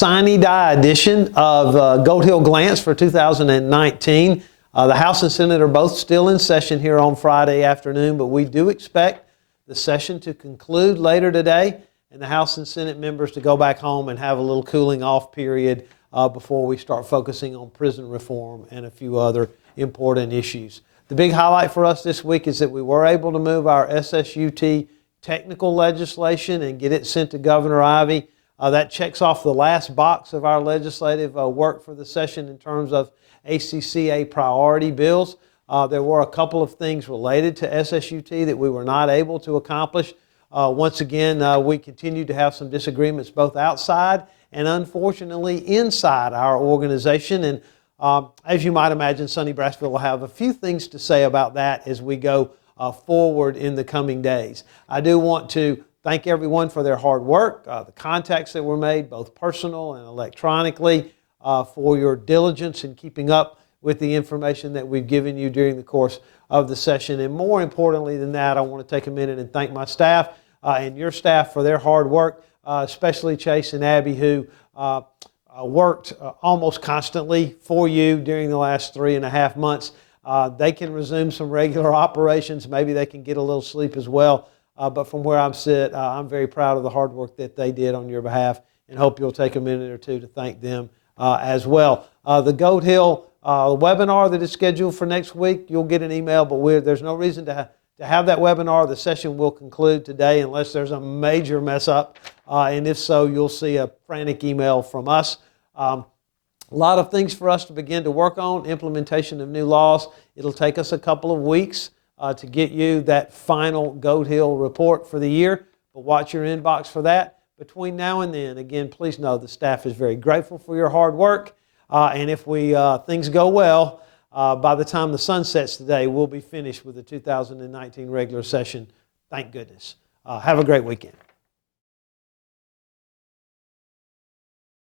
Sine Die edition of Goat Hill Glance for 2019. The House and Senate are both still in session here on Friday afternoon, but we do expect the session to conclude later today and the House and Senate members to go back home and have a little cooling off period before we start focusing on prison reform and a few other important issues. The big highlight for us this week is that we were able to move our SSUT technical legislation and get it sent to Governor Ivey. That checks off the last box of our legislative work for the session in terms of ACCA priority bills. There were a couple of things related to SSUT that we were not able to accomplish. Once again, we continue to have some disagreements both outside and unfortunately inside our organization. And as you might imagine, Sonny Brasfield will have a few things to say about that as we go forward in the coming days. I do want to thank everyone for their hard work, the contacts that were made, both personal and electronically, for your diligence in keeping up with the information that we've given you during the course of the session. And more importantly than that, I want to take a minute and thank my staff and your staff for their hard work, especially Chase and Abby, who worked almost constantly for you during the last 3.5 months. They can resume some regular operations. Maybe they can get a little sleep as well. But from where I'm sit, I'm very proud of the hard work that they did on your behalf and hope you'll take a minute or two to thank them as well. The Goat Hill webinar that is scheduled for next week, you'll get an email, but there's no reason to have that webinar. The session will conclude today unless there's a major mess up. And if so, you'll see a frantic email from us. A lot of things for us to begin to work on, implementation of new laws. It'll take us a couple of weeks to get you that final Goat Hill report for the year, but watch your inbox for that. Between now and then, again, please know the staff is very grateful for your hard work, and if things go well, by the time the sun sets today, we'll be finished with the 2019 regular session. Thank goodness. Have a great weekend.